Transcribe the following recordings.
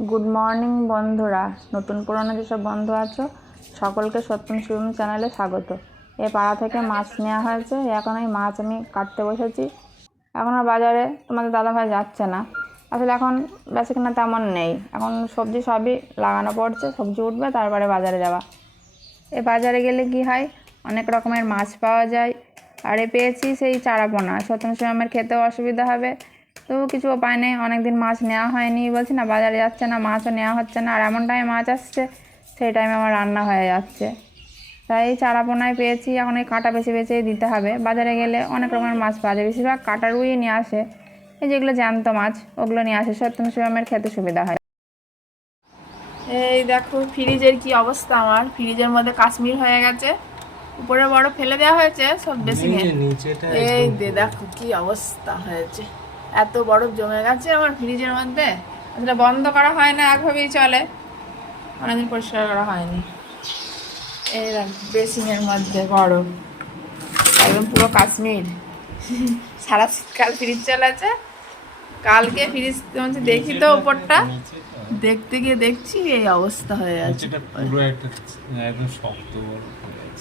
Good morning বন্ধুরা, নতুন পুরনো যেসব বন্ধু আছো সকলকে সত্যম শিবম চ্যানেলে স্বাগত। এ পাড়া থেকে মাছ নেওয়া হয়েছে, এখন এই মাছ আমি কাটতে বসেছি। এখন আর বাজারে তোমাদের দাদাভাই যাচ্ছে না, আসলে এখন বেশিক্ষণ তেমন নেই, এখন সবজি সবই লাগানো পড়ছে, সবজি উঠবে তারপরে বাজারে যাওয়া। এ বাজারে গেলে কি হয়, অনেক রকমের মাছ পাওয়া যায়। আর এ পেয়েছি সেই চারাপোনা, সত্যম শিবমের খেতেও অসুবিধা হবে, তবু কিছু উপায় নেই, অনেকদিন মাছ নেওয়া হয়নি, বলছি না বাজারে যাচ্ছে না, মাছও নেওয়া হচ্ছে না। আর এমন টাইমে মাছ আসছে, সেই টাইমে আমার রান্না হয়ে যাচ্ছে। তাই চারাপোনায় পেয়েছি, এখন এই কাঁটা বেছে বেছে দিতে হবে। বাজারে গেলে অনেক রকমের মাছ পাওয়া যায়, বেশিরভাগ কাঁটা রুই নিয়ে আসে, এই যেগুলো জ্যান্ত মাছ ওগুলো নিয়ে আসে, সত্যম শিবমের খেতে সুবিধা হয়। এই দেখো ফ্রিজের কি অবস্থা, আমার ফ্রিজের মধ্যে কাশ্মীর হয়ে গেছে, উপরে বড় ফেলে দেওয়া হয়েছে সব বেশি। এই দেখো কি অবস্থা হয়েছে, এত বরফ জমে গেছে আমার ফ্রিজের মধ্যে। আসলে বন্ধ করা হয় না, একভাবেই চলে, অনেকদিন পরিষ্কার করা হয়নি। এই বেসিনের মধ্যে বরফ, একদম পুরো কাশ্মীর। সারা শীতকাল ফ্রিজ চালাচ্ছে, কালকে ফ্রিজ দেখি তো উপরটা, দেখতে গিয়ে দেখছি এই অবস্থা হয়ে আছে।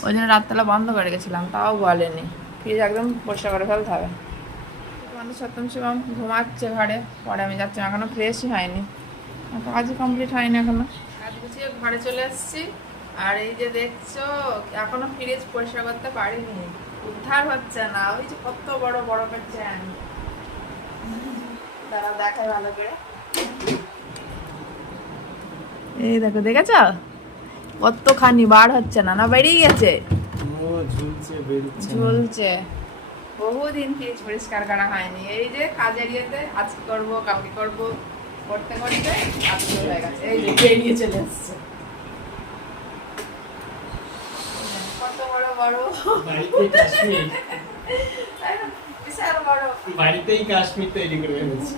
ওই জন্য রাতবেলা বন্ধ করে গেছিলাম, তাও বলেনি, ফ্রিজ একদম পরিষ্কার করে ফেলতে হবে। আমাদের সত্যম শিবম ঘুমাচ্ছে ঘরে, পরে আমি যাচ্ছি, এখনো ফ্রেশই হয়নি, কাজই কমপ্লিট হয়নি এখনো। কাজ গুছিয়ে ঘরে চলে এসেছি, আর এই যে দেখছো এখনো ফ্রিজ পরিষ্কার করতে পারিনি, উদ্ধার হচ্ছে না। ওই যে কত বড় বরফের চ্যান, তারা দেখায় ভালো করে। এই দেখো, দেখেছ কতখানি বার হচ্ছে না, না বেরিয়ে গেছে, ঝুলছে। বহুদিন ফ্রিজ পরিষ্কার করা হয়নি, এই যে কাজের ইয়েতে আজকে করবো কালকে করবো করতে করতে আজকে হয়ে গেছে, এই যে বেরিয়ে চলে এসছে। কত বড় বড় বিশাল বড়, বাড়িতেই কাশ্মীর তৈরি করে ফেলেছি।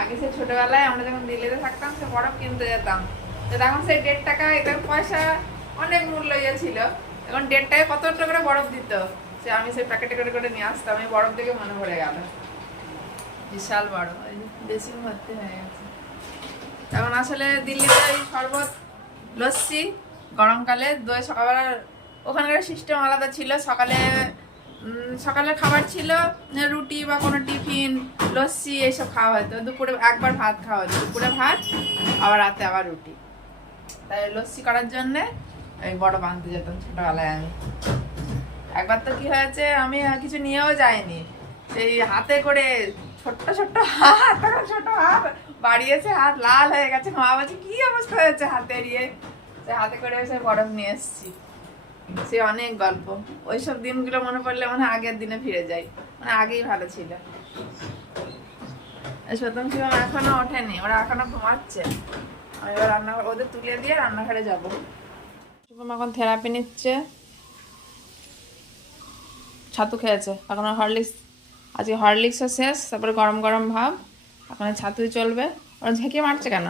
আগে সে ছোটবেলায় আমরা যখন দিল্লিতে থাকতাম, সে বরফ কিনতে যেতাম, তো তখন সেই 1.5 টাকা, এটা পয়সা অনেক মূল্য ইয়ে ছিল, এখন 1.5 টাকায় কতটা করে বরফ দিত, সে আমি সেই প্যাকেটে করে করে নিয়ে আসতাম। এই বরফ দেখে মনে পড়ে গেল, বিশাল বড়, বেশি ভর্তি হয়ে গেছে। এখন আসলে দিল্লিতে এই শরবত, লস্যি, গরমকালে দই, সকালবেলা ওখানকার সিস্টেম আলাদা ছিল। সকালের খাবার ছিল রুটি বা কোনো টিফিন, লস্যি এইসব খাওয়া হতো। দুপুরে একবার ভাত খাওয়া হতো, দুপুরে ভাত, আবার রাতে আবার রুটি। তাই লস্যি করার জন্যে আমি বরফ আনতে যেতাম ছোটবেলায়। আমি একবার তো কি হয়েছে, আমি কিছু নিয়েও যাইনি, সেই হাতে করে ছোট্ট ছোট্ট হাত, ছোট হাত বাড়িয়েছে, হাত লাল হয়ে গেছে, মা বলছে কি অবস্থা হয়েছে হাতের ইয়ে, সে হাতে করে এসে বরফ নিয়ে এসেছি। সে অনেক গল্প, ওইসব দিনগুলো মনে পড়লে মনে হয় আগের দিনে ফিরে যাই, মানে আগেই ভালো ছিল। সত্যম শিবম এখনো ওঠেনি, ওরা এখনো ঘুমাচ্ছে, আমি এবার রান্নাঘর ওদের তুলে দিয়ে রান্নাঘরে যাবো। শিবম এখন থেরাপি নিচ্ছে, ছাতু খেয়েছে, এখন হরলিক্স, আজকে হরলিক্সও শেষ, তারপরে গরম গরম ভাব, এখন ছাতুই চলবে। ওরা ঝেঁকে মারছে কেন,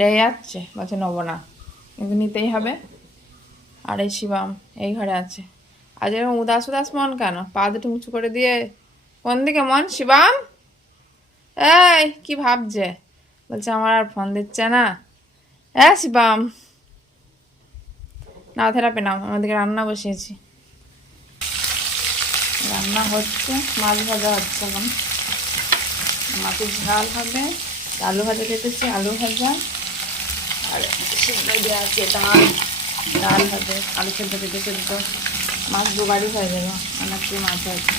রেগে যাচ্ছে, বলছে নেবো না, কিন্তু নিতেই হবে। আর এই শিবম এই ঘরে আছে, আজ এরকম উদাস উদাস মন কেন, পা দুটো উঁচু করে দিয়ে, কোন দিকে মন শিবম? এই কি ভাবছে, বলছে আমার আর ফোন দিচ্ছে না। হ্যাঁ শিবম, না থেরাপি নাও, আমাদেরকে রান্না বসিয়েছি, রান্না হচ্ছে, মাছ ভাজা হচ্ছে, এখন মাছের ঝাল হবে, আলু ভাজা কেটেছি, আলু ভাজা, আর সেটা দেওয়া আছে ডাল, ডাল হবে, আলু সেদ্ধ কেটে সেদ্ধ, মাছ দুবারই হয়ে যাবে, অনেকটি মাছ হয়েছে।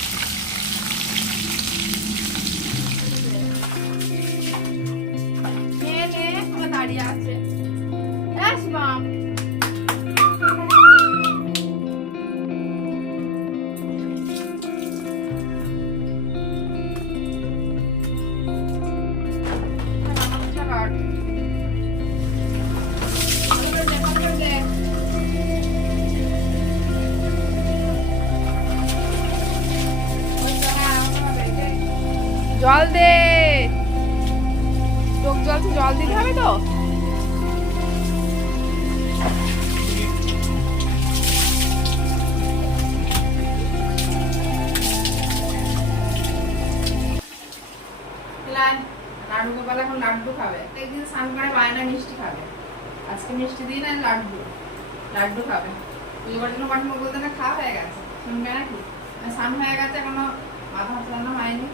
দাঁড়িয়ে আছে, হ্যাঁ শিবম, জল দে, চোখ জলছে, জল দিতে হবে তো। নাড়ু গোপাল এখন লাড্ডু খাবে। একদিন স্নান করে বায়না মিষ্টি খাবে, আজকে মিষ্টি দিই না, লাড্ডু খাবে। পুজো করার জন্য কাঠমো বলতে না, খাওয়া হয়ে গেছে, শুনবে নাকি? স্নান হয়ে গেছে, এখনো মাথা হাত রান্না হয়নি।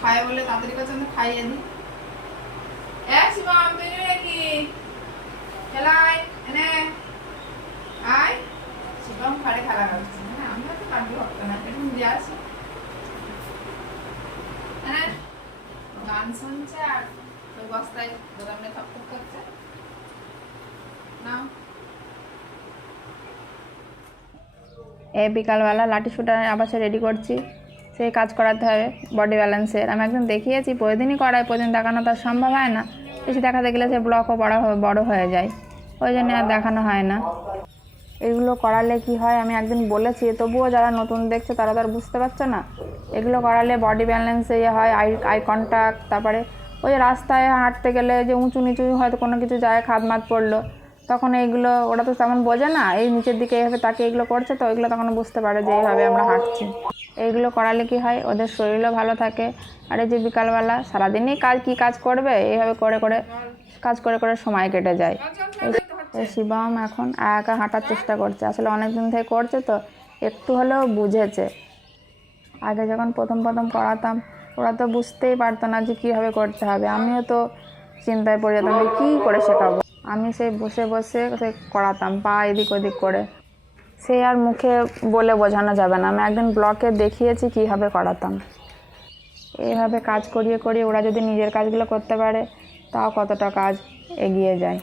খায় বলে তাড়াতাড়ি করছে, খাইয়ে দিই। শিবম তুই কি খেলাই এনে আয়। শিবম ঘরে খেলা করছে। হ্যাঁ, আমি হয়তো লাড্ডু ভাবতে না, একটু দিয়ে আসি। হ্যাঁ, গান শুনছে আর ওই বস্তায় দোকানে থপথপ করছে। নাও। এই বিকালবেলা লাঠি শুটা আবার সে রেডি করছি, সেই কাজ করাতে হবে বডি ব্যালেন্সের। আমি একদিন দেখিয়েছি, প্রতিদিনই করাই, প্রতিদিন দেখানো তার সম্ভব হয় না। বেশি দেখাতে গেলে সে ব্লকও বড় হয়ে যায়, ওই জন্য আর দেখানো হয় না। এগুলো করালে কি হয় আমি একদিন বলেছি, তবুও যারা নতুন দেখছে তারা তো আর বুঝতে পারছে না। এগুলো করালে বডি ব্যালেন্স ইয়ে হয়, আই কন্ট্যাক্ট, তারপরে ওই রাস্তায় হাঁটতে গেলে যে উঁচু নিচু হয়তো কোনো কিছু যায়, খাদ মাত পড়লো, তখন এইগুলো ওরা তো তেমন বোঝে না, এই নিচের দিকে এইভাবে তাকে এগুলো করছে, তো ওইগুলো তখন বুঝতে পারে যে এইভাবে আমরা হাঁটছি। এইগুলো করালে কি হয়, ওদের শরীরও ভালো থাকে। আর এই যে বিকালবেলা সারাদিনই কি কাজ করবে, এইভাবে কাজ করে সময় কেটে যায়। এই শিবম এখন একা হাঁটার চেষ্টা করছে, আসলে অনেক দিন থেকে করছে তো একটু হলেও বুঝেছে। আগে যখন প্রথম করাতাম, ওরা তো বুঝতেই পারতো না যে কীভাবে করতে হবে। আমিও তো চিন্তায় পড়ে যেতাম যে কী করে শেখাবো। আমি সেই বসে সে করাতাম, পা এদিক ওদিক করে। সে আর মুখে বলে বোঝানো যাবে না। আমি একদিন ব্লকে দেখিয়েছি কীভাবে করাতাম। এইভাবে কাজ করিয়ে ওরা যদি নিজের কাজগুলো করতে পারে, তাও কতটা কাজ এগিয়ে যায়।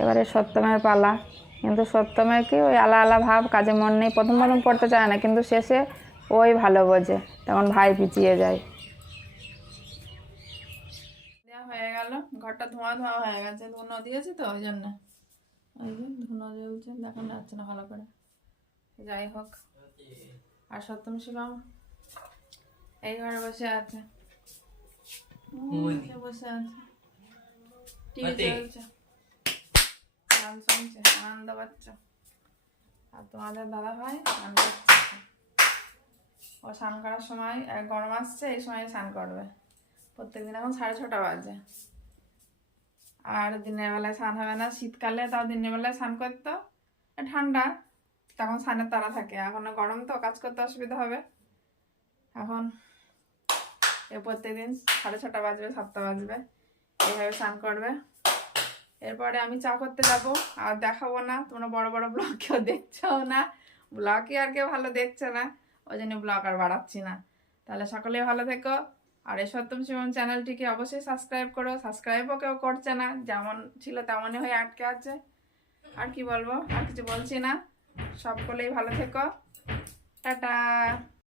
এবারে সত্যমের পালা, কিন্তু সত্যমের কি ওই আলা ভাব, কাজে মন নেই, প্রথম পড়তে চায় না, কিন্তু শেষে ওই ভালো বোঝে, তখন ভাই পিছিয়ে যায়। দেওয়া হয়ে গেল, ঘরটা ধোঁয়া হয়ে গেছে, ধুনো দিয়েছি তো ওই জন্য। ওই যে ধুনো জ্বলছে, দেখানো যাচ্ছে না ভালো করে, যাই হোক। আর সত্যম শিবম এই ঘরে বসে আছে, বসে আছে, টিভি চলছে, গান শুনছে, আনন্দ পাচ্ছে। আর তোমাদের দাদা ভাই স্নান করছে। ও স্নান করার সময়, গরম আসছে, এই সময় স্নান করবে প্রত্যেকদিন। এখন 6:30 বাজে। আর দিনের বেলায় স্নান হবে না, শীতকালে তাও দিনের বেলায় স্নান করতো, ঠান্ডা তখন স্নানের তারা থাকে। এখন গরম তো, কাজ করতে অসুবিধা হবে। এখন প্রত্যেকদিন 6:30 বাজবে, 7টা বাজবে, এইভাবে স্নান করবে। এরপরে আমি চা করতে যাব, আর দেখাবো না, তোমরা বড় ব্লগ কেউ দেখছো না, ব্লগই আর কেউ ভালো দেখছে না, ওই জন্য ব্লগ আর বাড়াচ্ছি না। তাহলে সকলেই ভালো থেকো। আর এই সত্যম শিবম চ্যানেলটিকে অবশ্যই সাবস্ক্রাইব করো। সাবস্ক্রাইবও কেউ করছে না, যেমন ছিল তেমনই হয়ে আটকে আছে। আর কি বলবো, আর কিছু বলছি না। সকলেই ভালো থেকো, টাটা।